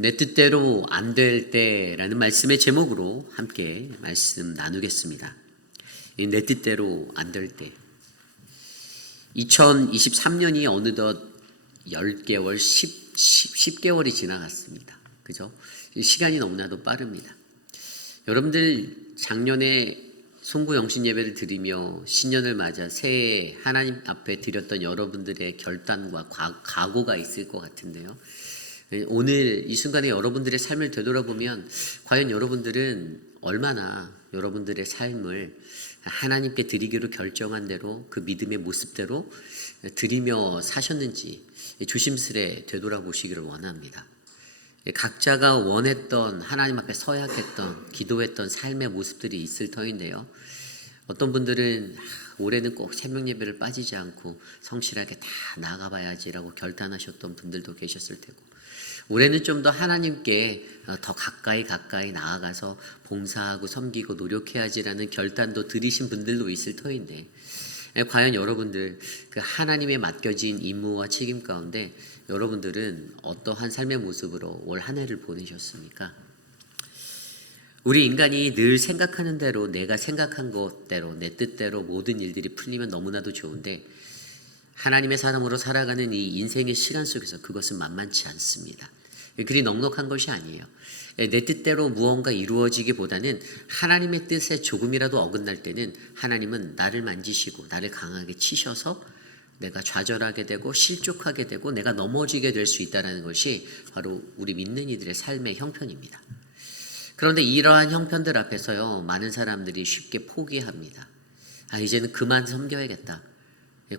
내 뜻대로 안 될 때라는 말씀의 제목으로 함께 말씀 나누겠습니다. 내 뜻대로 안 될 때. 2023년이 어느덧 10개월, 10개월이 지나갔습니다. 그죠? 시간이 너무나도 빠릅니다. 여러분들 작년에 송구 영신 예배를 드리며 신년을 맞아 새해 하나님 앞에 드렸던 여러분들의 결단과 각오가 있을 것 같은데요. 오늘 이 순간에 여러분들의 삶을 되돌아보면 과연 여러분들은 얼마나 여러분들의 삶을 하나님께 드리기로 결정한 대로 그 믿음의 모습대로 드리며 사셨는지 조심스레 되돌아보시기를 원합니다. 각자가 원했던 하나님 앞에 서약했던 기도했던 삶의 모습들이 있을 터인데요. 어떤 분들은 올해는 꼭 새벽 예배를 빠지지 않고 성실하게 다 나가봐야지라고 결단하셨던 분들도 계셨을 테고, 올해는 좀 더 하나님께 더 가까이 나아가서 봉사하고 섬기고 노력해야지라는 결단도 들이신 분들도 있을 터인데, 과연 여러분들 그 하나님의 맡겨진 임무와 책임 가운데 여러분들은 어떠한 삶의 모습으로 올 한 해를 보내셨습니까? 우리 인간이 늘 생각하는 대로, 내가 생각한 것대로, 내 뜻대로 모든 일들이 풀리면 너무나도 좋은데, 하나님의 사람으로 살아가는 이 인생의 시간 속에서 그것은 만만치 않습니다. 그리 넉넉한 것이 아니에요. 내 뜻대로 무언가 이루어지기보다는 하나님의 뜻에 조금이라도 어긋날 때는 하나님은 나를 만지시고 나를 강하게 치셔서 내가 좌절하게 되고 실족하게 되고 내가 넘어지게 될 수 있다는 것이 바로 우리 믿는 이들의 삶의 형편입니다. 그런데 이러한 형편들 앞에서요, 많은 사람들이 쉽게 포기합니다. 이제는 그만 섬겨야겠다,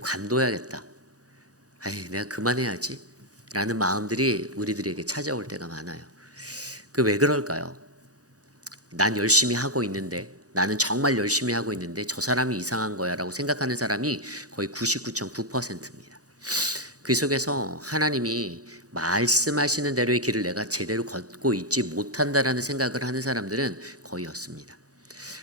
관둬야겠다, 내가 그만해야지 라는 마음들이 우리들에게 찾아올 때가 많아요. 왜 그럴까요? 난 열심히 하고 있는데, 나는 정말 열심히 하고 있는데 저 사람이 이상한 거야 라고 생각하는 사람이 거의 99.9%입니다. 그 속에서 하나님이 말씀하시는 대로의 길을 내가 제대로 걷고 있지 못한다라는 생각을 하는 사람들은 거의 없습니다.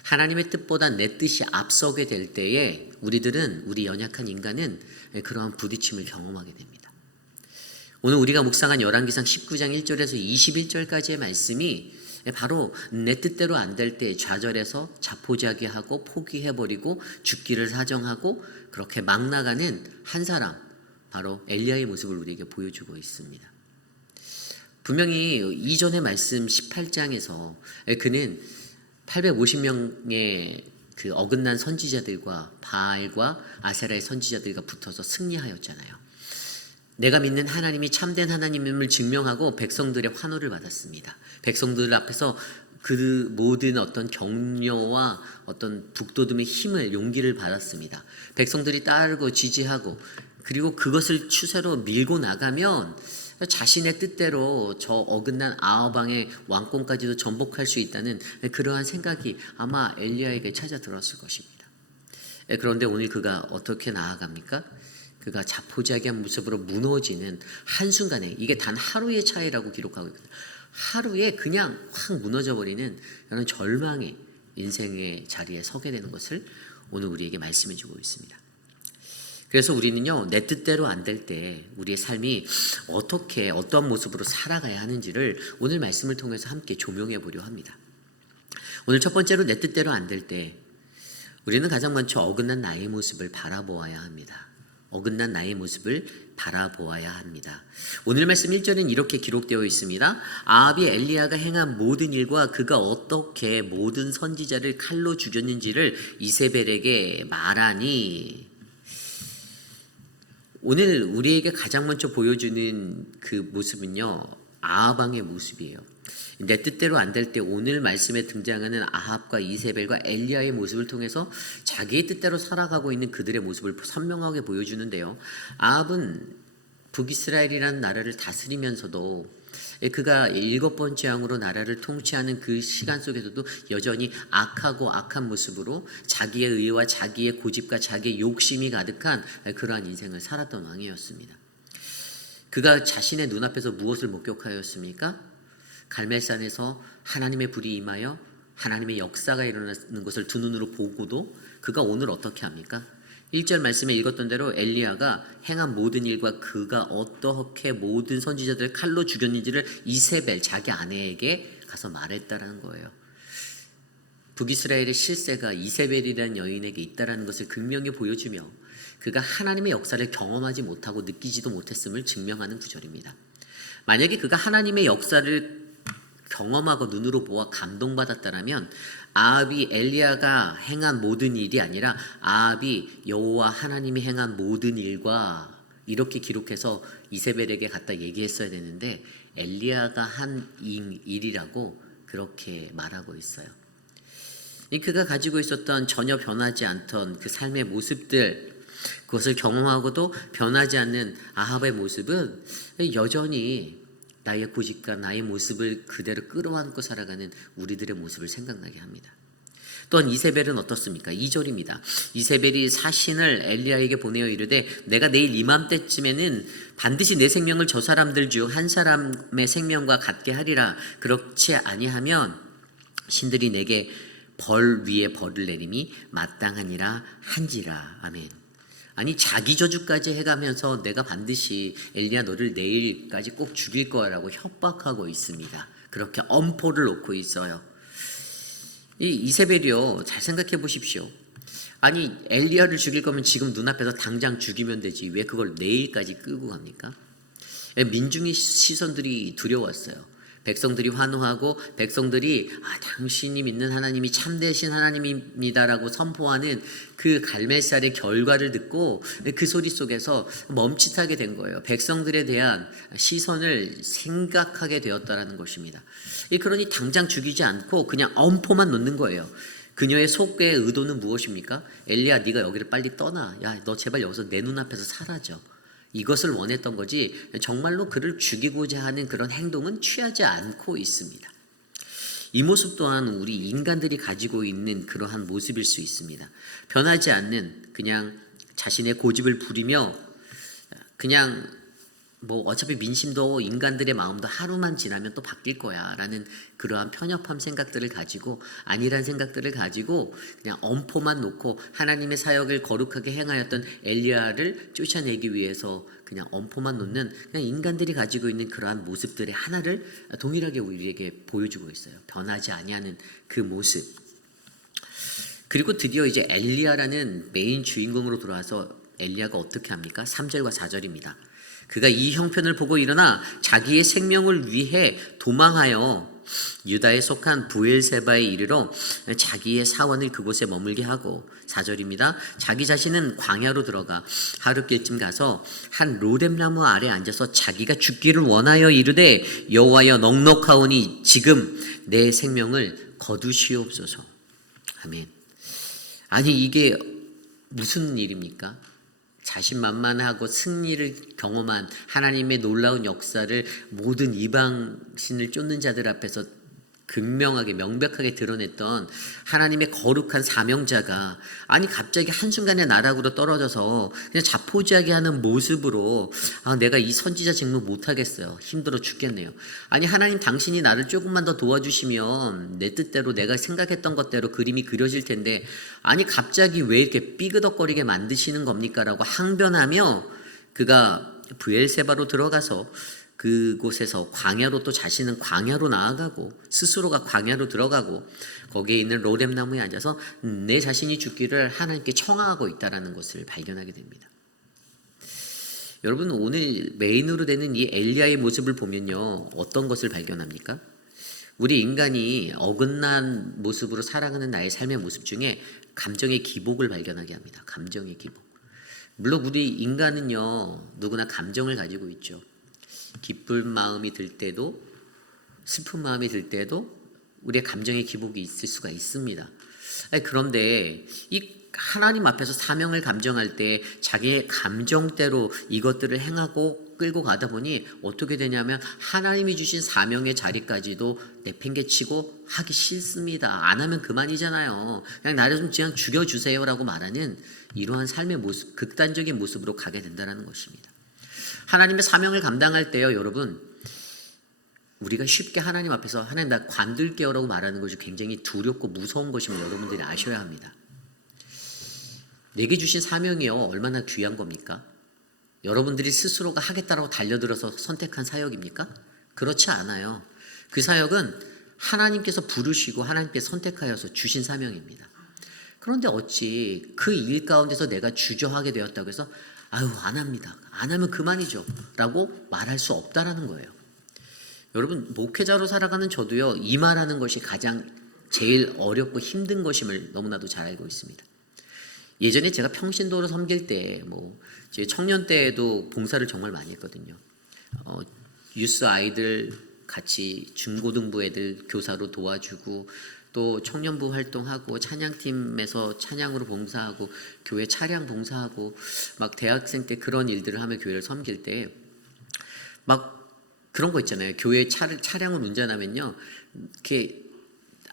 하나님의 뜻보다 내 뜻이 앞서게 될 때에 우리 연약한 인간은 그러한 부딪힘을 경험하게 됩니다. 오늘 우리가 묵상한 열왕기상 19장 1절에서 21절까지의 말씀이 바로 내 뜻대로 안 될 때 좌절해서 자포자기하고 포기해버리고 죽기를 사정하고 그렇게 막 나가는 한 사람, 바로 엘리야의 모습을 우리에게 보여주고 있습니다. 분명히 이전의 말씀 18장에서 그는 850명의 그 어긋난 선지자들과 바알과 아세라의 선지자들과 붙어서 승리하였잖아요. 내가 믿는 하나님이 참된 하나님임을 증명하고 백성들의 환호를 받았습니다. 백성들 앞에서 그 모든 어떤 격려와 어떤 북돋움의 힘을, 용기를 받았습니다. 백성들이 따르고 지지하고, 그리고 그것을 추세로 밀고 나가면 자신의 뜻대로 저 어긋난 아합 왕의 왕권까지도 전복할 수 있다는 그러한 생각이 아마 엘리야에게 찾아들었을 것입니다. 그런데 오늘 그가 어떻게 나아갑니까? 그가 자포자기한 모습으로 무너지는 한순간에, 이게 단 하루의 차이라고 기록하고 있거든요. 하루에 그냥 확 무너져버리는 그런 절망의 인생의 자리에 서게 되는 것을 오늘 우리에게 말씀해주고 있습니다. 그래서 우리는요, 내 뜻대로 안 될 때 우리의 삶이 어떤 모습으로 살아가야 하는지를 오늘 말씀을 통해서 함께 조명해 보려 합니다. 오늘 첫 번째로 내 뜻대로 안 될 때 우리는 가장 먼저 어긋난 나의 모습을 바라보아야 합니다. 어긋난 나의 모습을 바라보아야 합니다. 오늘 말씀 1절은 이렇게 기록되어 있습니다. 아합이 엘리야가 행한 모든 일과 그가 어떻게 모든 선지자를 칼로 죽였는지를 이세벨에게 말하니, 오늘 우리에게 가장 먼저 보여주는 그 모습은요, 아합 왕의 모습이에요. 내 뜻대로 안 될 때 오늘 말씀에 등장하는 아합과 이세벨과 엘리야의 모습을 통해서 자기의 뜻대로 살아가고 있는 그들의 모습을 선명하게 보여주는데요. 아합은 북이스라엘이라는 나라를 다스리면서도 그가 7번째 왕으로 나라를 통치하는 그 시간 속에서도 여전히 악한 모습으로 자기의 의와 자기의 고집과 자기의 욕심이 가득한 그러한 인생을 살았던 왕이었습니다. 그가 자신의 눈앞에서 무엇을 목격하였습니까? 갈멜산에서 하나님의 불이 임하여 하나님의 역사가 일어나는 것을 두 눈으로 보고도 그가 오늘 어떻게 합니까? 1절 말씀에 읽었던 대로 엘리야가 행한 모든 일과 그가 어떻게 모든 선지자들을 칼로 죽였는지를 이세벨 자기 아내에게 가서 말했다라는 거예요. 북이스라엘의 실세가 이세벨이라는 여인에게 있다라는 것을 극명히 보여주며 그가 하나님의 역사를 경험하지 못하고 느끼지도 못했음을 증명하는 구절입니다. 만약에 그가 하나님의 역사를 경험하고 눈으로 보아 감동받았다라면 아합이 엘리야가 행한 모든 일이 아니라 아합이 여호와 하나님이 행한 모든 일과 이렇게 기록해서 이세벨에게 갖다 얘기했어야 되는데 엘리야가 한 일이라고 그렇게 말하고 있어요. 그가 가지고 있었던 전혀 변하지 않던 그 삶의 모습들, 그것을 경험하고도 변하지 않는 아합의 모습은 여전히 나의 고집과 나의 모습을 그대로 끌어안고 살아가는 우리들의 모습을 생각나게 합니다. 또한 이세벨은 어떻습니까? 2절입니다. 이세벨이 사신을 엘리야에게 보내어 이르되 내가 내일 이맘때쯤에는 반드시 내 생명을 저 사람들 중 한 사람의 생명과 같게 하리라. 그렇지 아니하면 신들이 내게 벌 위에 벌을 내림이 마땅하니라 한지라. 아멘. 아니 자기 저주까지 해가면서 내가 반드시 엘리야 너를 내일까지 꼭 죽일 거라고 협박하고 있습니다. 그렇게 엄포를 놓고 있어요. 이 이세벨이요, 잘 생각해 보십시오. 아니 엘리야를 죽일 거면 지금 눈앞에서 당장 죽이면 되지 왜 그걸 내일까지 끌고 갑니까? 민중의 시선들이 두려웠어요. 백성들이 환호하고 백성들이 당신이 믿는 하나님이 참되신 하나님입니다라고 선포하는 그 갈멜살의 결과를 듣고 그 소리 속에서 멈칫하게 된 거예요. 백성들에 대한 시선을 생각하게 되었다라는 것입니다. 그러니 당장 죽이지 않고 그냥 엄포만 놓는 거예요. 그녀의 속의 의도는 무엇입니까? 엘리야 네가 여기를 빨리 떠나. 야 너 제발 여기서 내 눈앞에서 사라져. 이것을 원했던 거지 정말로 그를 죽이고자 하는 그런 행동은 취하지 않고 있습니다. 이 모습 또한 우리 인간들이 가지고 있는 그러한 모습일 수 있습니다. 변하지 않는 그냥 자신의 고집을 부리며 그냥 뭐 어차피 민심도 인간들의 마음도 하루만 지나면 또 바뀔 거야 라는 그러한 편협한 생각들을 가지고 안일한 생각들을 가지고 그냥 엄포만 놓고 하나님의 사역을 거룩하게 행하였던 엘리야를 쫓아내기 위해서 그냥 엄포만 놓는 그냥 인간들이 가지고 있는 그러한 모습들의 하나를 동일하게 우리에게 보여주고 있어요. 변하지 아니하는 그 모습. 그리고 드디어 이제 엘리야라는 메인 주인공으로 돌아와서 엘리야가 어떻게 합니까? 3절과 4절입니다. 그가 이 형편을 보고 일어나 자기의 생명을 위해 도망하여 유다에 속한 브엘세바에 이르러 자기의 사원을 그곳에 머물게 하고 4절입니다. 자기 자신은 광야로 들어가 하룻길쯤 가서 한 로뎀나무 아래 앉아서 자기가 죽기를 원하여 이르되 여호와여 넉넉하오니 지금 내 생명을 거두시옵소서. 아멘. 아니 이게 무슨 일입니까? 자신만만하고 승리를 경험한 하나님의 놀라운 역사를 모든 이방신을 쫓는 자들 앞에서 극명하게 명백하게 드러냈던 하나님의 거룩한 사명자가 아니 갑자기 한순간에 나락으로 떨어져서 그냥 자포자기 하는 모습으로 내가 이 선지자 직무 못하겠어요. 힘들어 죽겠네요. 아니 하나님 당신이 나를 조금만 더 도와주시면 내 뜻대로 내가 생각했던 것대로 그림이 그려질 텐데 아니 갑자기 왜 이렇게 삐그덕거리게 만드시는 겁니까? 라고 항변하며 그가 브엘세바로 들어가서 그곳에서 광야로 또 자신은 광야로 나아가고 스스로가 광야로 들어가고 거기에 있는 로뎀나무에 앉아서 내 자신이 죽기를 하나님께 청하고 있다는 것을 발견하게 됩니다. 여러분 오늘 메인으로 되는 이 엘리야의 모습을 보면요 어떤 것을 발견합니까? 우리 인간이 어긋난 모습으로 살아가는 나의 삶의 모습 중에 감정의 기복을 발견하게 합니다. 감정의 기복. 물론 우리 인간은요 누구나 감정을 가지고 있죠. 기쁜 마음이 들 때도 슬픈 마음이 들 때도 우리의 감정의 기복이 있을 수가 있습니다. 그런데 이 하나님 앞에서 사명을 감정할 때 자기의 감정대로 이것들을 행하고 끌고 가다 보니 어떻게 되냐면 하나님이 주신 사명의 자리까지도 내팽개치고 하기 싫습니다. 안 하면 그만이잖아요. 그냥 나를 좀 그냥 죽여주세요라고 말하는 이러한 삶의 모습, 극단적인 모습으로 가게 된다는 것입니다. 하나님의 사명을 감당할 때요 여러분 우리가 쉽게 하나님 앞에서 하나님 나 관둘게요 라고 말하는 것이 굉장히 두렵고 무서운 것임을 여러분들이 아셔야 합니다. 내게 주신 사명이요 얼마나 귀한 겁니까? 여러분들이 스스로가 하겠다라고 달려들어서 선택한 사역입니까? 그렇지 않아요. 그 사역은 하나님께서 부르시고 하나님께서 선택하여서 주신 사명입니다. 그런데 어찌 그 일 가운데서 내가 주저하게 되었다고 해서 아유 안 합니다. 안 하면 그만이죠 라고 말할 수 없다라는 거예요. 여러분 목회자로 살아가는 저도요 이 말하는 것이 가장 제일 어렵고 힘든 것임을 너무나도 잘 알고 있습니다. 예전에 제가 평신도로 섬길 때 제 청년 때에도 봉사를 정말 많이 했거든요. 유스 아이들 같이 중고등부 애들 교사로 도와주고 또 청년부 활동하고 찬양팀에서 찬양으로 봉사하고 교회 차량 봉사하고 막 대학생 때 그런 일들을 하며 교회를 섬길 때 막 그런 거 있잖아요. 교회 차량을 운전하면요 이렇게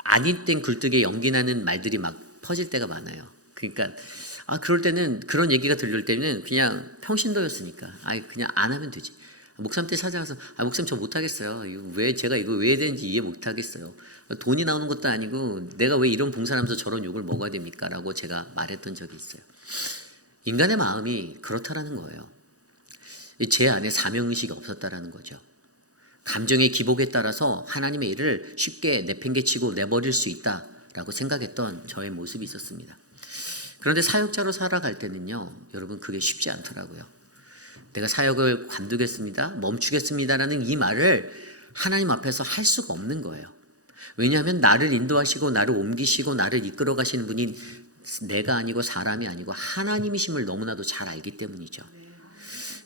아닌 땐 굴뚝에 연기 나는 말들이 막 퍼질 때가 많아요. 그러니까 그럴 때는 그런 얘기가 들릴 때는 그냥 평신도였으니까 그냥 안 하면 되지. 목사님한테 찾아가서 목사님 저 못하겠어요. 제가 이거 왜 해야 되는지 이해 못하겠어요. 돈이 나오는 것도 아니고 내가 왜 이런 봉사를 하면서 저런 욕을 먹어야 됩니까? 라고 제가 말했던 적이 있어요. 인간의 마음이 그렇다라는 거예요. 제 안에 사명의식이 없었다라는 거죠. 감정의 기복에 따라서 하나님의 일을 쉽게 내팽개치고 내버릴 수 있다라고 생각했던 저의 모습이 있었습니다. 그런데 사역자로 살아갈 때는요 여러분 그게 쉽지 않더라고요. 내가 사역을 관두겠습니다, 멈추겠습니다라는 이 말을 하나님 앞에서 할 수가 없는 거예요. 왜냐하면 나를 인도하시고 나를 옮기시고 나를 이끌어 가시는 분이 내가 아니고 사람이 아니고 하나님이심을 너무나도 잘 알기 때문이죠.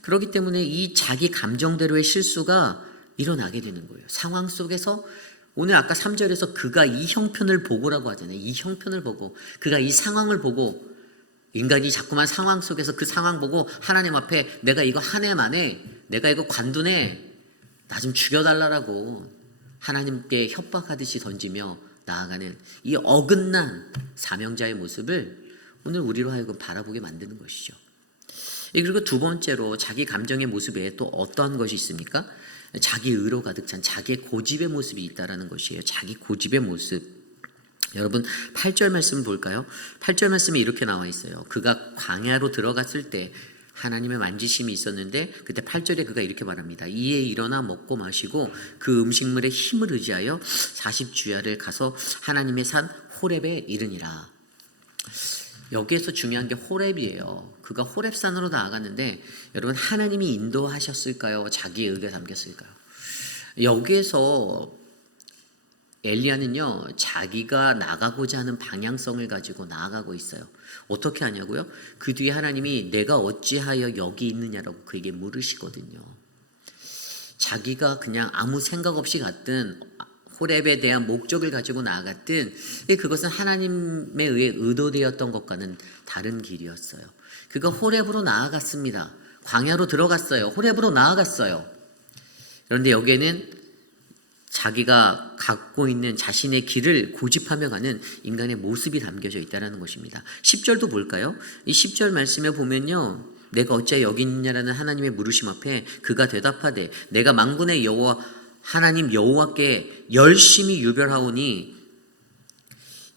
그렇기 때문에 이 자기 감정대로의 실수가 일어나게 되는 거예요. 상황 속에서 오늘 아까 3절에서 그가 이 형편을 보고라고 하잖아요. 이 형편을 보고 그가 이 상황을 보고 인간이 자꾸만 상황 속에서 그 상황 보고 하나님 앞에 내가 이거 한 해 만에 내가 이거 관두네 나 좀 죽여달라고 하나님께 협박하듯이 던지며 나아가는 이 어긋난 사명자의 모습을 오늘 우리로 하여금 바라보게 만드는 것이죠. 그리고 두 번째로 자기 감정의 모습에 또 어떠한 것이 있습니까? 자기 의로 가득 찬 자기의 고집의 모습이 있다라는 것이에요. 자기 고집의 모습. 여러분 8절 말씀 볼까요? 8절 말씀에 이렇게 나와 있어요. 그가 광야로 들어갔을 때 하나님의 만지심이 있었는데 그때 8절에 그가 이렇게 말합니다. 이에 일어나 먹고 마시고 그 음식물의 힘을 의지하여 40주야를 가서 하나님의 산 호렙에 이르니라. 여기에서 중요한 게 호렙이에요. 그가 호렙산으로 나아갔는데 여러분 하나님이 인도하셨을까요? 자기의 의가 담겼을까요? 여기에서 엘리야는요 자기가 나가고자 하는 방향성을 가지고 나아가고 있어요. 어떻게 하냐고요? 그 뒤에 하나님이 내가 어찌하여 여기 있느냐라고 그에게 물으시거든요. 자기가 그냥 아무 생각 없이 갔든 호렙에 대한 목적을 가지고 나아갔든 그것은 하나님에 의해 의도되었던 것과는 다른 길이었어요. 그가 호렙으로 나아갔습니다. 광야로 들어갔어요. 호렙으로 나아갔어요. 그런데 여기에는 자기가 갖고 있는 자신의 길을 고집하며 가는 인간의 모습이 담겨져 있다는 것입니다. 10절도 볼까요? 이 10절 말씀에 보면요 내가 어찌하여 여기 있느냐라는 하나님의 물으심 앞에 그가 대답하되 내가 만군의 여호와 하나님 여호와께 열심히 유별하오니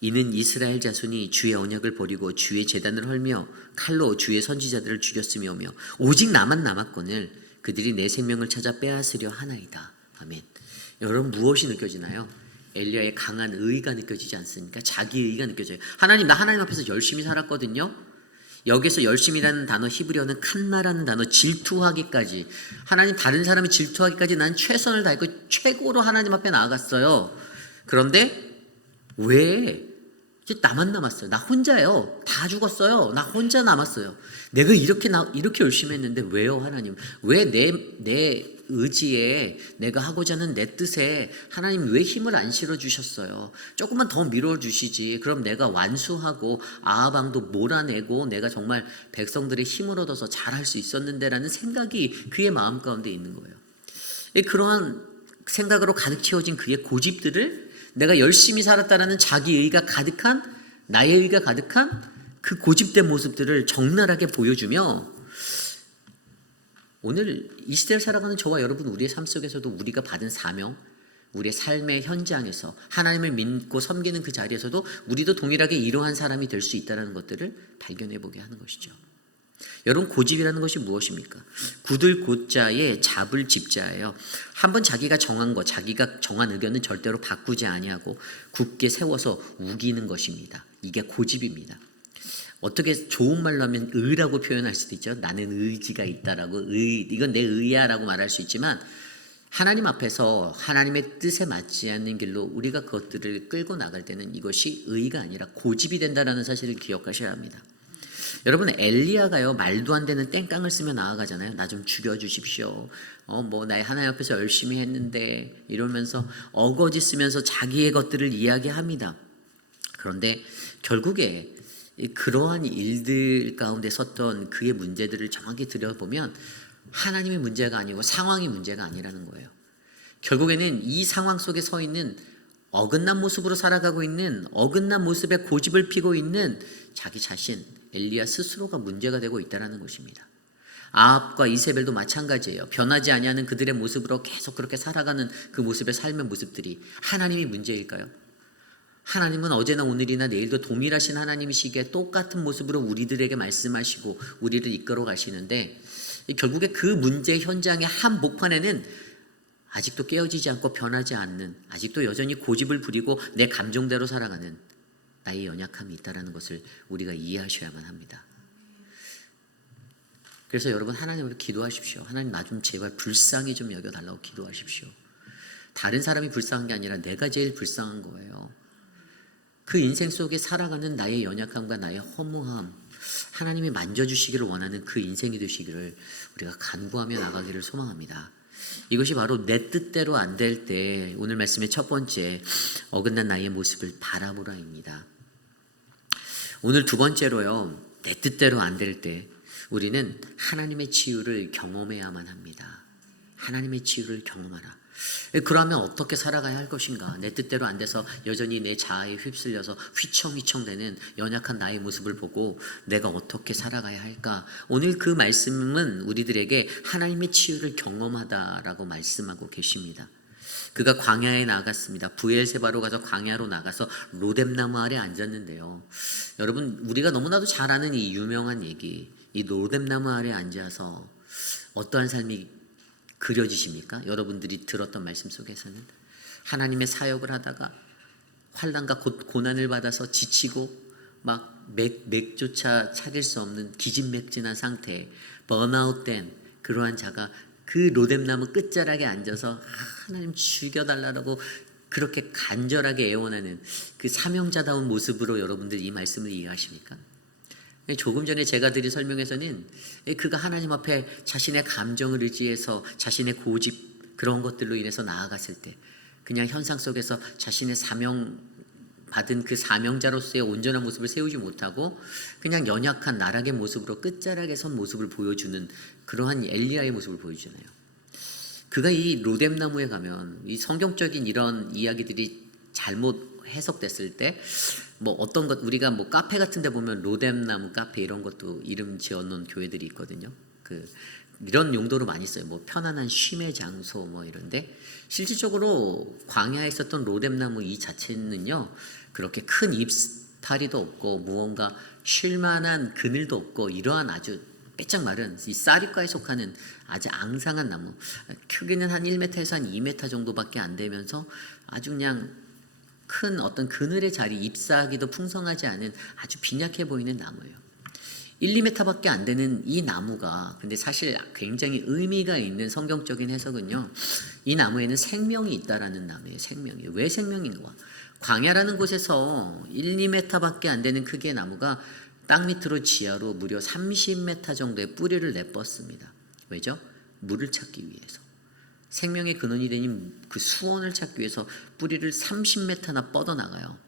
이는 이스라엘 자손이 주의 언약을 버리고 주의 제단을 헐며 칼로 주의 선지자들을 죽였으며며 오직 나만 남았거늘 그들이 내 생명을 찾아 빼앗으려 하나이다. 아멘. 여러분 무엇이 느껴지나요? 엘리야의 강한 의가 느껴지지 않습니까? 자기 의가 느껴져요. 하나님 나 하나님 앞에서 열심히 살았거든요. 여기서 열심이라는 단어 히브리어는 칸나라는 단어 질투하기까지 하나님 다른 사람이 질투하기까지 난 최선을 다했고 최고로 하나님 앞에 나아갔어요. 그런데 왜 이제 나만 남았어요? 나 혼자예요. 다 죽었어요. 나 혼자 남았어요. 내가 이렇게 열심히 했는데 왜요 하나님? 왜 내 의지에 내가 하고자 하는 내 뜻에 하나님 왜 힘을 안 실어주셨어요? 조금만 더 밀어주시지. 그럼 내가 완수하고 아하방도 몰아내고 내가 정말 백성들의 힘을 얻어서 잘할 수 있었는데 라는 생각이 그의 마음 가운데 있는 거예요. 그러한 생각으로 가득 채워진 그의 고집들을 내가 열심히 살았다는 자기 의가 가득한 나의 의가 가득한 그 고집된 모습들을 적나라하게 보여주며 오늘 이 시대를 살아가는 저와 여러분 우리의 삶 속에서도 우리가 받은 사명 우리의 삶의 현장에서 하나님을 믿고 섬기는 그 자리에서도 우리도 동일하게 이러한 사람이 될 수 있다는 것들을 발견해 보게 하는 것이죠. 여러분, 고집이라는 것이 무엇입니까? 굳을 곧자에 잡을 집자예요. 한번 자기가 정한 것, 자기가 정한 의견은 절대로 바꾸지 아니하고 굳게 세워서 우기는 것입니다. 이게 고집입니다. 어떻게 좋은 말로 하면 의라고 표현할 수도 있죠. 나는 의지가 있다라고, 이건 내 의야라고 말할 수 있지만 하나님 앞에서 하나님의 뜻에 맞지 않는 길로 우리가 그것들을 끌고 나갈 때는 이것이 의가 아니라 고집이 된다는 사실을 기억하셔야 합니다. 여러분, 엘리야가요, 말도 안 되는 땡깡을 쓰며 나아가잖아요. 나 좀 죽여주십시오. 나의 하나님 앞에서 열심히 했는데 이러면서 어거지 쓰면서 자기의 것들을 이야기합니다. 그런데 결국에 그러한 일들 가운데 섰던 그의 문제들을 정확히 들여보면 하나님의 문제가 아니고 상황이 문제가 아니라는 거예요. 결국에는 이 상황 속에 서 있는 어긋난 모습으로 살아가고 있는 어긋난 모습에 고집을 피고 있는 자기 자신, 엘리야 스스로가 문제가 되고 있다는 것입니다. 아합과 이세벨도 마찬가지예요. 변하지 아니하는 그들의 모습으로 계속 그렇게 살아가는 그 모습의 삶의 모습들이 하나님이 문제일까요? 하나님은 어제나 오늘이나 내일도 동일하신 하나님이시기에 똑같은 모습으로 우리들에게 말씀하시고 우리를 이끌어 가시는데 결국에 그 문제 현장의 한 목판에는 아직도 깨어지지 않고 변하지 않는, 아직도 여전히 고집을 부리고 내 감정대로 살아가는 나의 연약함이 있다는 것을 우리가 이해하셔야만 합니다. 그래서 여러분, 하나님으로 기도하십시오. 하나님, 나 좀 제발 불쌍히 좀 여겨달라고 기도하십시오. 다른 사람이 불쌍한 게 아니라 내가 제일 불쌍한 거예요. 그 인생 속에 살아가는 나의 연약함과 나의 허무함, 하나님이 만져주시기를 원하는 그 인생이 되시기를 우리가 간구하며 나가기를 소망합니다. 이것이 바로 내 뜻대로 안 될 때 오늘 말씀의 첫 번째 어긋난 나의 모습을 바라보라입니다. 오늘 두 번째로요, 내 뜻대로 안 될 때 우리는 하나님의 치유를 경험해야만 합니다. 하나님의 치유를 경험하라. 그러면 어떻게 살아가야 할 것인가? 내 뜻대로 안 돼서 여전히 내 자아에 휩쓸려서 휘청휘청대는 연약한 나의 모습을 보고 내가 어떻게 살아가야 할까? 오늘 그 말씀은 우리들에게 하나님의 치유를 경험하다라고 말씀하고 계십니다. 그가 광야에 나갔습니다. 부엘세바로 가서 광야로 나가서 로뎀나무 아래 앉았는데요. 여러분, 우리가 너무나도 잘 아는 이 유명한 얘기, 이 로뎀나무 아래 앉아서 어떠한 삶이 그려지십니까? 여러분들이 들었던 말씀 속에서는 하나님의 사역을 하다가 환난과 고난을 받아서 지치고 막 맥조차 차릴 수 없는 기진맥진한 상태에 번아웃된 그러한 자가 그 로뎀나무 끝자락에 앉아서 하나님 죽여달라고 그렇게 간절하게 애원하는 그 사명자다운 모습으로 여러분들 이 말씀을 이해하십니까? 조금 전에 제가 드린 설명에서는 그가 하나님 앞에 자신의 감정을 의지해서 자신의 고집 그런 것들로 인해서 나아갔을 때 그냥 현상 속에서 자신의 사명 받은 그 사명자로서의 온전한 모습을 세우지 못하고 그냥 연약한 나락의 모습으로 끝자락에 선 모습을 보여주는 그러한 엘리야의 모습을 보여주잖아요. 그가 이 로뎀나무에 가면 이 성경적인 이런 이야기들이 잘못 해석됐을 때 어떤 것 우리가 카페 같은 데 보면 로뎀나무 카페 이런 것도 이름 지어놓은 교회들이 있거든요. 이런 용도로 많이 써요. 편안한 쉼의 장소 이런데 실질적으로 광야에 있었던 로뎀나무 이 자체는요 그렇게 큰 잎사리도 없고 무언가 쉴만한 그늘도 없고 이러한 아주 빼짝 마른 이 쌀이과에 속하는 아주 앙상한 나무, 크기는 한 1m에서 한 2m 정도밖에 안 되면서 아주 그냥 큰 어떤 그늘의 자리, 잎사귀도 풍성하지 않은 아주 빈약해 보이는 나무예요. 1, 2m밖에 안 되는 이 나무가 근데 사실 굉장히 의미가 있는 성경적인 해석은요. 이 나무에는 생명이 있다라는 나무예요. 생명이. 왜 생명인가? 광야라는 곳에서 1, 2m밖에 안 되는 크기의 나무가 땅 밑으로 지하로 무려 30m 정도의 뿌리를 내뻗습니다. 왜죠? 물을 찾기 위해서. 생명의 근원이 되는 그 수원을 찾기 위해서 뿌리를 30m나 뻗어나가요.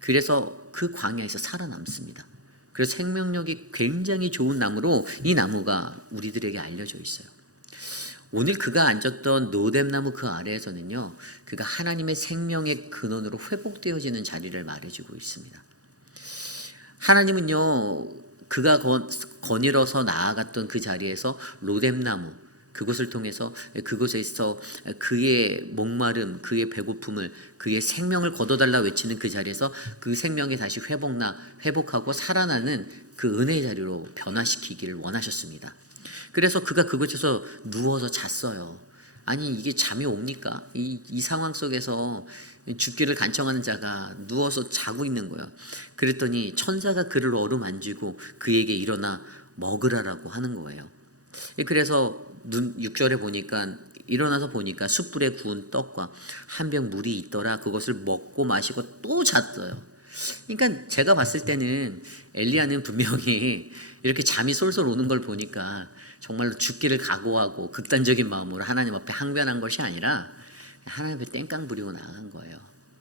그래서 그 광야에서 살아남습니다. 그래서 생명력이 굉장히 좋은 나무로 이 나무가 우리들에게 알려져 있어요. 오늘 그가 앉았던 로뎀나무 그 아래에서는요. 그가 하나님의 생명의 근원으로 회복되어지는 자리를 말해주고 있습니다. 하나님은요. 그가 거닐어서 나아갔던 그 자리에서 로뎀나무 그것을 통해서 그곳에서 그의 목마름, 그의 배고픔을, 그의 생명을 거둬달라 외치는 그 자리에서 그 생명이 다시 회복하고 살아나는 그 은혜의 자리로 변화시키기를 원하셨습니다. 그래서 그가 그곳에서 누워서 잤어요. 아니 이게 잠이 옵니까? 이 상황 속에서 죽기를 간청하는 자가 누워서 자고 있는 거예요. 그랬더니 천사가 그를 어루만지고 그에게 일어나 먹으라라고 하는 거예요. 그래서 6절에 보니까 일어나서 보니까 숯불에 구운 떡과 한 병 물이 있더라. 그것을 먹고 마시고 또 잤어요. 그러니까 제가 봤을 때는 엘리야는 분명히 이렇게 잠이 솔솔 오는 걸 보니까 정말로 죽기를 각오하고 극단적인 마음으로 하나님 앞에 항변한 것이 아니라 하나님 앞에 땡깡 부리고 나간 거예요.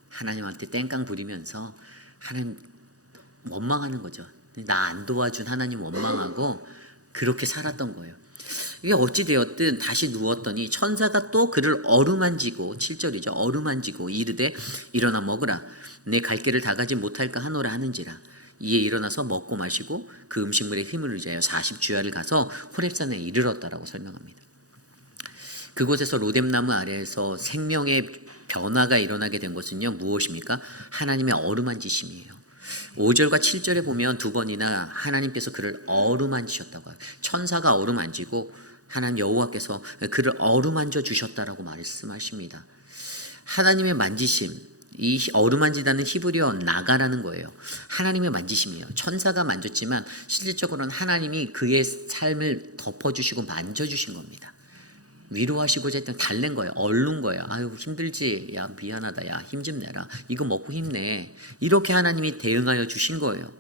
하나님한테 땡깡 부리면서 하나님 원망하는 거죠. 나 안 도와준 하나님 원망하고 그렇게 살았던 거예요. 이게 어찌되었든 다시 누웠더니 천사가 또 그를 어루만지고 7절이죠. 어루만지고 이르되 일어나 먹으라. 내 갈 길을 다 가지 못할까 하노라 하는지라. 이에 일어나서 먹고 마시고 그 음식물에 힘을 의지하여 40주야를 가서 호렙산에 이르렀다라고 설명합니다. 그곳에서 로뎀나무 아래에서 생명의 변화가 일어나게 된 것은요 무엇입니까? 하나님의 어루만지심이에요. 5절과 7절에 보면 두 번이나 하나님께서 그를 어루만지셨다고 해요. 천사가 어루만지고 하나님 여호와께서 그를 어루만져 주셨다라고 말씀하십니다. 하나님의 만지심, 이 어루만지다는 히브리어 나가라는 거예요. 하나님의 만지심이에요. 천사가 만졌지만 실질적으로는 하나님이 그의 삶을 덮어주시고 만져주신 겁니다. 위로하시고자 했던 달랜 거예요. 얼른 거예요. 아유 힘들지? 야 미안하다. 야 힘 좀 내라. 이거 먹고 힘내. 이렇게 하나님이 대응하여 주신 거예요.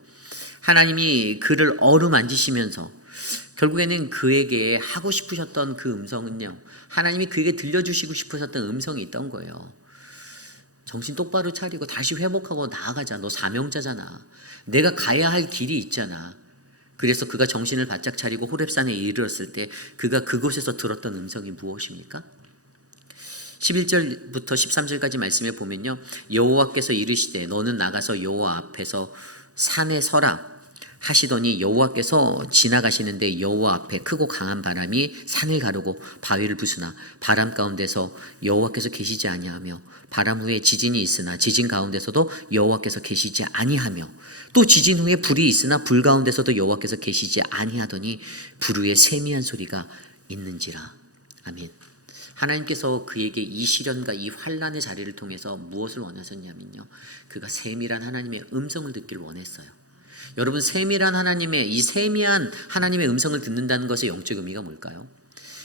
하나님이 그를 어루만지시면서 결국에는 그에게 하고 싶으셨던 그 음성은요. 하나님이 그에게 들려주시고 싶으셨던 음성이 있던 거예요. 정신 똑바로 차리고 다시 회복하고 나아가자. 너 사명자잖아. 내가 가야 할 길이 있잖아. 그래서 그가 정신을 바짝 차리고 호렙산에 이르렀을 때 그가 그곳에서 들었던 음성이 무엇입니까? 11절부터 13절까지 말씀에 보면요. 여호와께서 이르시되 너는 나가서 여호와 앞에서 산에 서라 하시더니 여호와께서 지나가시는데 여호와 앞에 크고 강한 바람이 산을 가르고 바위를 부수나 바람 가운데서 여호와께서 계시지 아니하며 바람 후에 지진이 있으나 지진 가운데서도 여호와께서 계시지 아니하며 또 지진 후에 불이 있으나 불 가운데서도 여호와께서 계시지 아니하더니 불 위에 세미한 소리가 있는지라. 아멘. 하나님께서 그에게 이 시련과 이 환난의 자리를 통해서 무엇을 원하셨냐면요. 그가 세밀한 하나님의 음성을 듣기를 원했어요. 여러분 세밀한 하나님의 이 세미한 하나님의 음성을 듣는다는 것의 영적 의미가 뭘까요?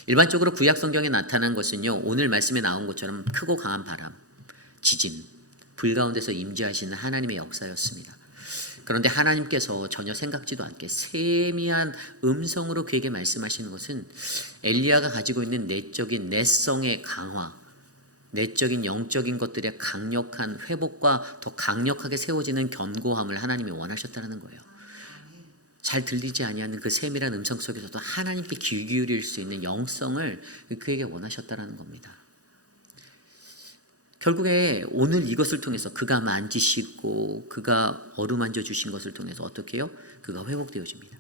일반적으로 구약 성경에 나타난 것은요. 오늘 말씀에 나온 것처럼 크고 강한 바람, 지진, 불 가운데서 임재하시는 하나님의 역사였습니다. 그런데 하나님께서 전혀 생각지도 않게 세미한 음성으로 그에게 말씀하시는 것은 엘리야가 가지고 있는 내성의 강화, 내적인 영적인 것들의 강력한 회복과 더 강력하게 세워지는 견고함을 하나님이 원하셨다는 거예요. 잘 들리지 아니하는 그 세밀한 음성 속에서도 하나님께 귀 기울일 수 있는 영성을 그에게 원하셨다는 겁니다. 결국에 오늘 이것을 통해서 그가 만지시고 그가 어루만져 주신 것을 통해서 어떻게 해요? 그가 회복되어집니다.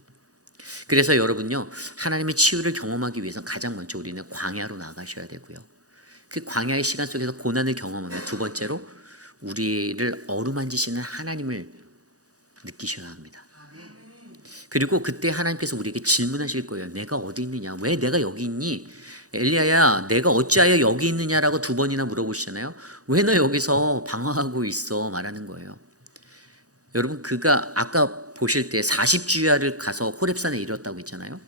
그래서 여러분요. 하나님의 치유를 경험하기 위해서 가장 먼저 우리는 광야로 나가셔야 되고요. 그 광야의 시간 속에서 고난을 경험하며 두 번째로 우리를 어루만지시는 하나님을 느끼셔야 합니다. 그리고 그때 하나님께서 우리에게 질문하실 거예요. 내가 어디 있느냐? 왜 내가 여기 있니? 엘리야야 내가 어찌하여 여기 있느냐라고 두 번이나 물어보시잖아요. 왜 너 여기서 방황하고 있어? 말하는 거예요. 여러분 그가 아까 보실 때 40주야를 가서 호렙산에 이뤘다고 했잖아요.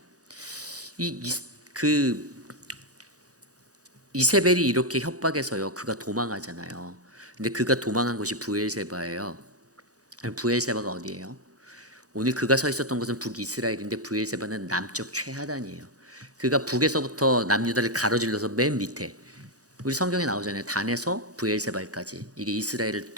이세벨이 이렇게 협박해서요. 그가 도망하잖아요. 근데 그가 도망한 곳이 브엘세바예요. 브엘세바가 어디예요? 오늘 그가 서 있었던 곳은 북이스라엘인데 브엘세바는 남쪽 최하단이에요. 그가 북에서부터 남유다를 가로질러서 맨 밑에 우리 성경에 나오잖아요. 단에서 브엘세발까지 이게 이스라엘을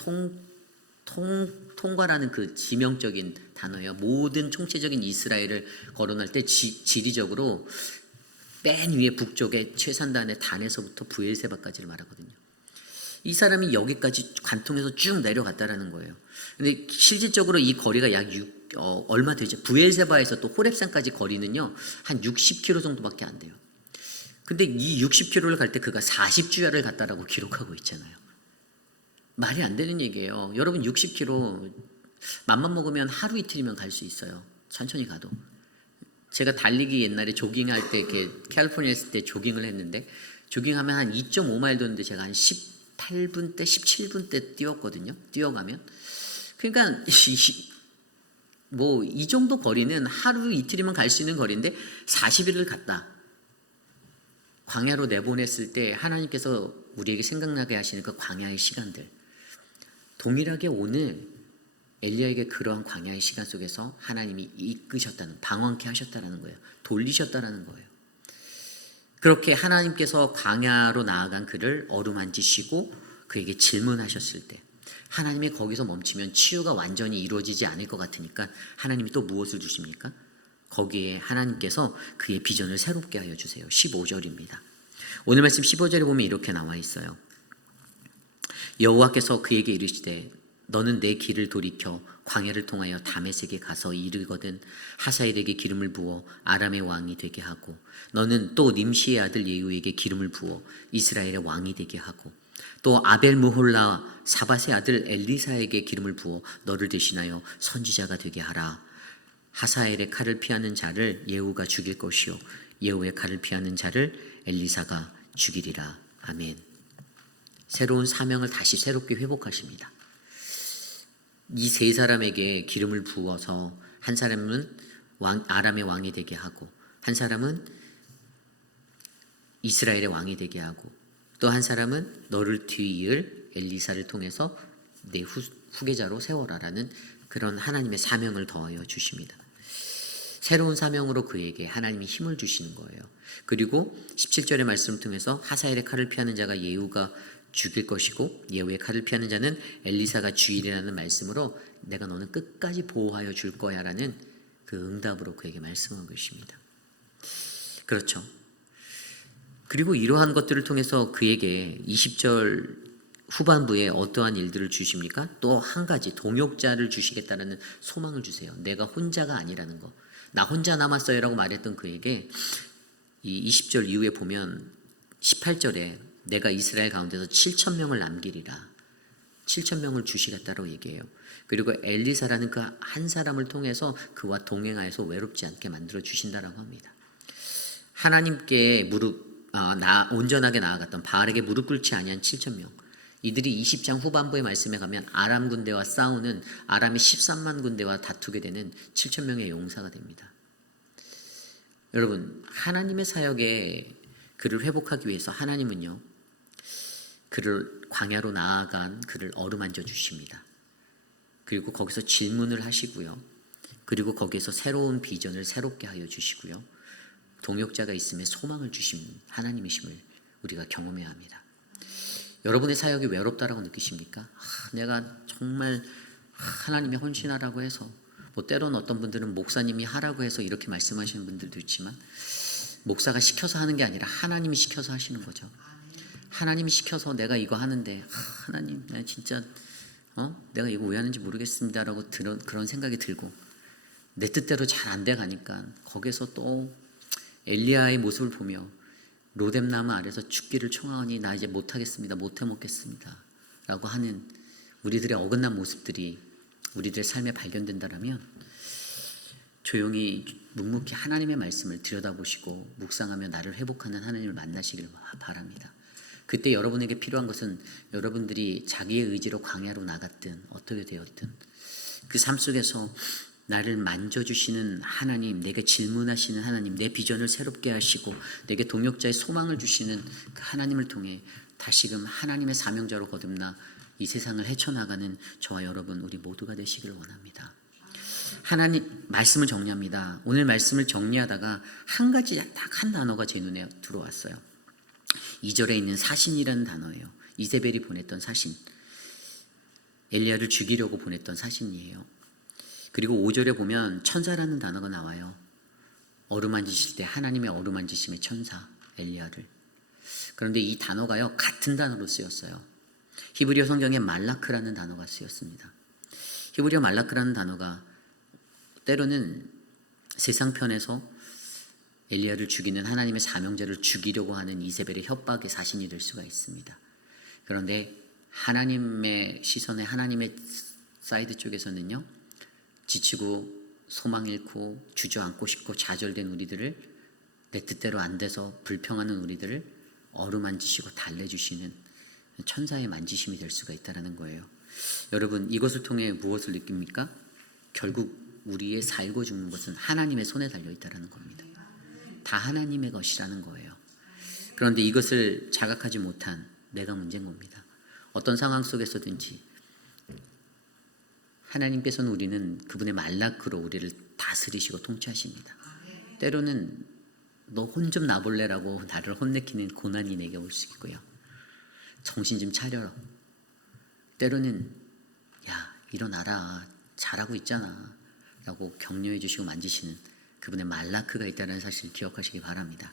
통과라는 그 지명적인 단어예요. 모든 총체적인 이스라엘을 거론할 때 지리적으로 맨 위에 북쪽의 최산단의 단에서부터 브엘세바까지를 말하거든요. 이 사람이 여기까지 관통해서 쭉 내려갔다라는 거예요. 근데 실질적으로 이 거리가 약 얼마 되죠? 브엘세바에서 또 호렙산까지 거리는요 한 60km 정도밖에 안 돼요. 근데 이 60km를 갈 때 그가 40주야를 갔다라고 기록하고 있잖아요. 말이 안 되는 얘기예요. 여러분 60km 맘만 먹으면 하루 이틀이면 갈 수 있어요. 천천히 가도. 제가 달리기 옛날에 조깅할 때 이렇게 캘리포니아에 있을 때 조깅을 했는데 조깅하면 한 2.5마일 도는데 제가 한 18분 때 17분 때 뛰었거든요. 뛰어가면. 그러니까 뭐 이 정도 거리는 하루 이틀이면 갈 수 있는 거리인데 40일을 갔다. 광야로 내보냈을 때 하나님께서 우리에게 생각나게 하시는 그 광야의 시간들. 동일하게 오늘 엘리야에게 그러한 광야의 시간 속에서 하나님이 이끄셨다는, 방황케 하셨다는 거예요. 돌리셨다는 거예요. 그렇게 하나님께서 광야로 나아간 그를 어루만지시고 그에게 질문하셨을 때 하나님이 거기서 멈추면 치유가 완전히 이루어지지 않을 것 같으니까 하나님이 또 무엇을 주십니까? 거기에 하나님께서 그의 비전을 새롭게 하여 주세요. 15절입니다. 오늘 말씀 15절에 보면 이렇게 나와 있어요. 여호와께서 그에게 이르시되 너는 내 길을 돌이켜 광야를 통하여 다메섹에 가서 이르거든 하사엘에게 기름을 부어 아람의 왕이 되게 하고 너는 또 님시의 아들 예후에게 기름을 부어 이스라엘의 왕이 되게 하고 또 아벨 무홀라 사밧의 아들 엘리사에게 기름을 부어 너를 대신하여 선지자가 되게 하라. 하사엘의 칼을 피하는 자를 예후가 죽일 것이요 예후의 칼을 피하는 자를 엘리사가 죽이리라. 아멘. 새로운 사명을 다시 새롭게 회복하십니다. 이 세 사람에게 기름을 부어서 한 사람은 아람의 왕이 되게 하고 한 사람은 이스라엘의 왕이 되게 하고 또 한 사람은 너를 뒤이을 엘리사를 통해서 내 후계자로 세워라라는 그런 하나님의 사명을 더하여 주십니다. 새로운 사명으로 그에게 하나님이 힘을 주시는 거예요. 그리고 17절의 말씀을 통해서 하사엘의 칼을 피하는 자가 예후가 죽일 것이고 예후의 칼을 피하는 자는 엘리사가 죽이리라는 말씀으로 내가 너는 끝까지 보호하여 줄 거야 라는 그 응답으로 그에게 말씀한 것입니다. 그렇죠. 그리고 이러한 것들을 통해서 그에게 20절 후반부에 어떠한 일들을 주십니까? 또 한 가지 동역자를 주시겠다는 소망을 주세요. 내가 혼자가 아니라는 거. 나 혼자 남았어요 라고 말했던 그에게 이 20절 이후에 보면 18절에 내가 이스라엘 가운데서 7,000명을 남기리라. 7,000명을 주시겠다고 얘기해요. 그리고 엘리사라는 그 한 사람을 통해서 그와 동행하여서 외롭지 않게 만들어 주신다라고 합니다. 하나님께 온전하게 나아갔던 바알에게 무릎 꿇지 아니한 7,000명. 이들이 20장 후반부의 말씀에 가면 아람 군대와 싸우는 아람의 13만 군대와 다투게 되는 7,000명의 용사가 됩니다. 여러분, 하나님의 사역에 그를 회복하기 위해서 하나님은요, 그를 광야로 나아간 그를 어루만져 주십니다. 그리고 거기서 질문을 하시고요. 그리고 거기에서 새로운 비전을 새롭게 하여 주시고요. 동역자가 있음에 소망을 주신 하나님이심을 우리가 경험해야 합니다. 여러분의 사역이 외롭다라고 느끼십니까? 내가 정말 하나님이 헌신하라고 해서 뭐 때로는 어떤 분들은 목사님이 하라고 해서 이렇게 말씀하시는 분들도 있지만 목사가 시켜서 하는 게 아니라 하나님이 시켜서 하시는 거죠. 하나님이 시켜서 내가 이거 하는데 하나님 내가 진짜 내가 이거 왜 하는지 모르겠습니다라고 그런 생각이 들고 내 뜻대로 잘 안 돼 가니까 거기서 또 엘리야의 모습을 보며 로뎀나무 아래서 죽기를 청하오니 나 이제 못하겠습니다. 못해 먹겠습니다. 라고 하는 우리들의 어긋난 모습들이 우리들의 삶에 발견된다면 조용히 묵묵히 하나님의 말씀을 들여다보시고 묵상하며 나를 회복하는 하나님을 만나시길 바랍니다. 그때 여러분에게 필요한 것은 여러분들이 자기의 의지로 광야로 나갔든 어떻게 되었든 그 삶 속에서 나를 만져주시는 하나님, 내게 질문하시는 하나님, 내 비전을 새롭게 하시고 내게 동역자의 소망을 주시는 그 하나님을 통해 다시금 하나님의 사명자로 거듭나 이 세상을 헤쳐나가는 저와 여러분 우리 모두가 되시기를 원합니다. 하나님 말씀을 정리합니다. 오늘 말씀을 정리하다가 한 가지 딱 한 단어가 제 눈에 들어왔어요. 2절에 있는 사신이라는 단어예요. 이세벨이 보냈던 사신, 엘리야를 죽이려고 보냈던 사신이에요. 그리고 5절에 보면 천사라는 단어가 나와요. 어루만지실 때 하나님의 어루만지심의 천사 엘리야를. 그런데 이 단어가요 같은 단어로 쓰였어요. 히브리어 성경에 말라크라는 단어가 쓰였습니다. 히브리어 말라크라는 단어가 때로는 세상편에서 엘리야를 죽이는 하나님의 사명자를 죽이려고 하는 이세벨의 협박의 사신이 될 수가 있습니다. 그런데 하나님의 시선에 하나님의 사이드 쪽에서는요, 지치고 소망 잃고 주저앉고 싶고 좌절된 우리들을, 내 뜻대로 안 돼서 불평하는 우리들을 어루만지시고 달래주시는 천사의 만지심이 될 수가 있다는 거예요. 여러분, 이것을 통해 무엇을 느낍니까? 결국 우리의 살고 죽는 것은 하나님의 손에 달려 있다는 겁니다. 다 하나님의 것이라는 거예요. 그런데 이것을 자각하지 못한 내가 문제인 겁니다. 어떤 상황 속에서든지 하나님께서는 우리는 그분의 말라크로 우리를 다스리시고 통치하십니다. 때로는 너 혼 좀 나볼래라고 나를 혼내키는 고난이 내게 올 수 있고요. 정신 좀 차려라. 때로는 야, 일어나라, 잘하고 있잖아 라고 격려해 주시고 만지시는 그분의 말라크가 있다는 사실을 기억하시기 바랍니다.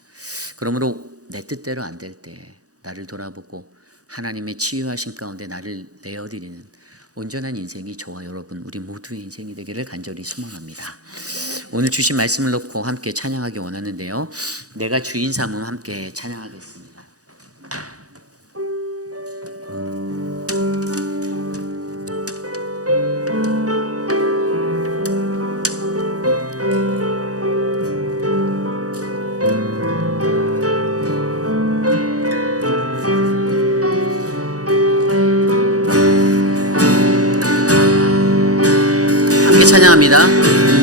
그러므로 내 뜻대로 안 될 때 나를 돌아보고 하나님의 치유하심 가운데 나를 내어드리는 온전한 인생이 저와 여러분 우리 모두의 인생이 되기를 간절히 소망합니다. 오늘 주신 말씀을 놓고 함께 찬양하기 원하는데요, 내가 주인 삼음 함께 찬양하겠습니다. 찬양합니다.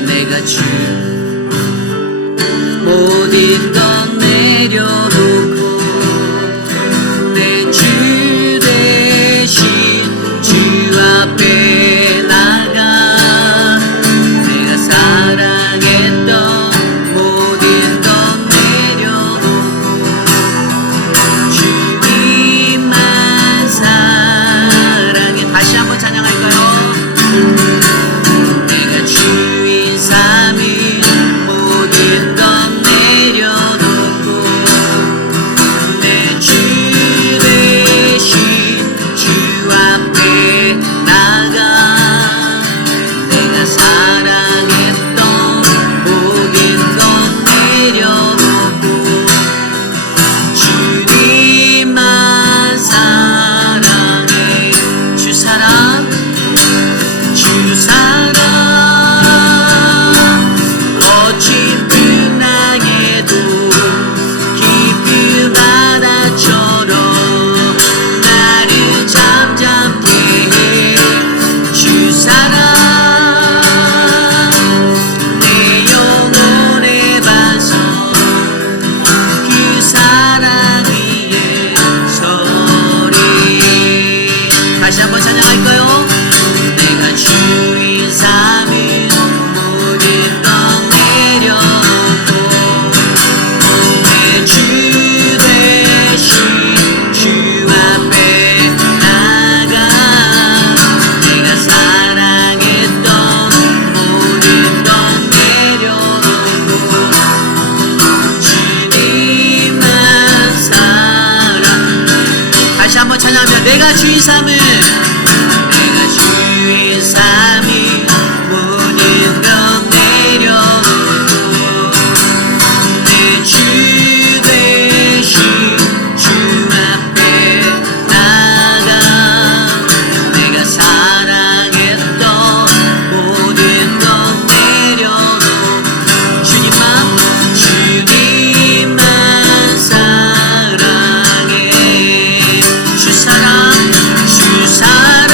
내가 주 모든 것 내려놓고 내 주 대신 주 앞에 나가 내가 사랑했던 모든 것 내려놓고 주님만 사랑해. 다시 한번 찬양할까요? 주인 삼위 모든 것 내려놓고 내 주 대신 주 앞에 나가 내가 사랑했던 모든 것 내려놓고 주님만 사랑해. 주 사랑, 주 사랑 거친 풍랑에도 깊은 바다처럼 나를 잠잠케 해. 주 사랑 내 영혼의 반석 그 사랑 위에 서리. 다시 한번 찬양할까요? 내가 주인 삼위 모든 것 내려놓고 내 주 대신 주 앞에 나가 내가 사랑했던 모든 것 내려놓고 주님만 사랑. 다시 한번 찬양합니다. 내가 주인 삼을, 내가 주인 삼위 모든 것 내려놓고 내 주 대신 주 앞에 나가 내가 사랑했던 모든 것 내려놓고 주님만 사랑해. 주 사랑, 주 사랑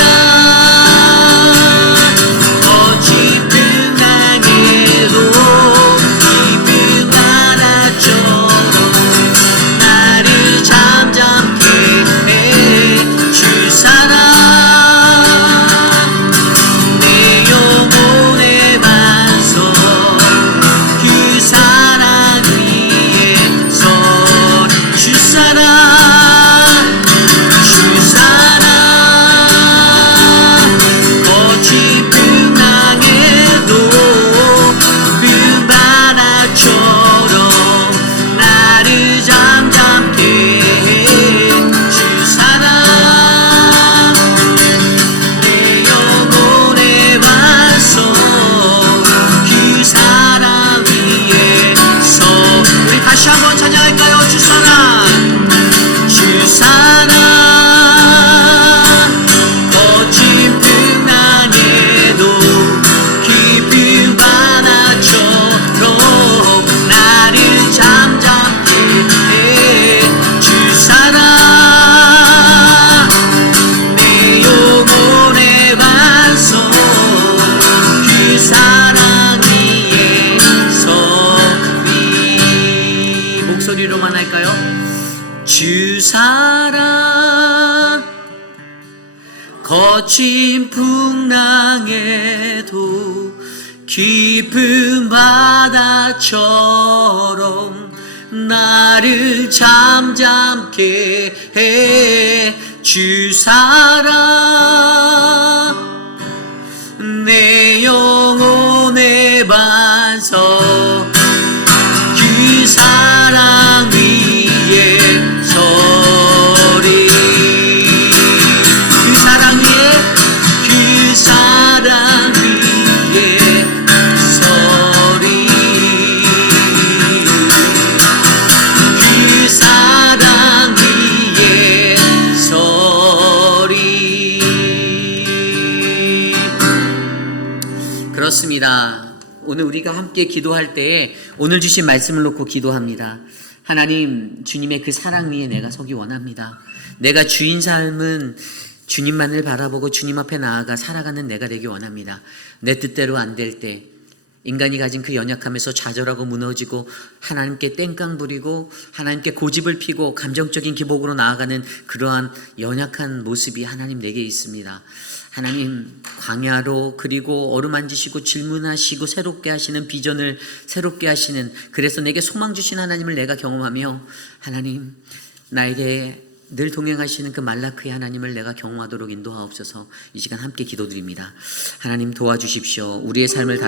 거친 풍랑에도 깊은 바다처럼 나를 잠잠케 해 주사랑 내 영혼의 반석 그 사랑 위에 서리 그 사랑 위에 서리 그 사랑 위에 서리. 그렇습니다. 오늘 우리가 함께 기도할 때에 오늘 주신 말씀을 놓고 기도합니다. 하나님, 주님의 그 사랑 위에 내가 서기 원합니다. 내가 주인 삶은 주님만을 바라보고 주님 앞에 나아가 살아가는 내가 되기 원합니다. 내 뜻대로 안 될 때 인간이 가진 그 연약함에서 좌절하고 무너지고 하나님께 땡깡 부리고 하나님께 고집을 피고 감정적인 기복으로 나아가는 그러한 연약한 모습이 하나님 내게 있습니다. 하나님, 광야로 그리고 어루만지시고 질문하시고 새롭게 하시는 비전을 새롭게 하시는, 그래서 내게 소망 주신 하나님을 내가 경험하며 하나님, 나에게 늘 동행하시는 그 말라크의 하나님을 내가 경험하도록 인도하옵소서. 이 시간 함께 기도드립니다. 하나님 도와주십시오. 우리의 삶을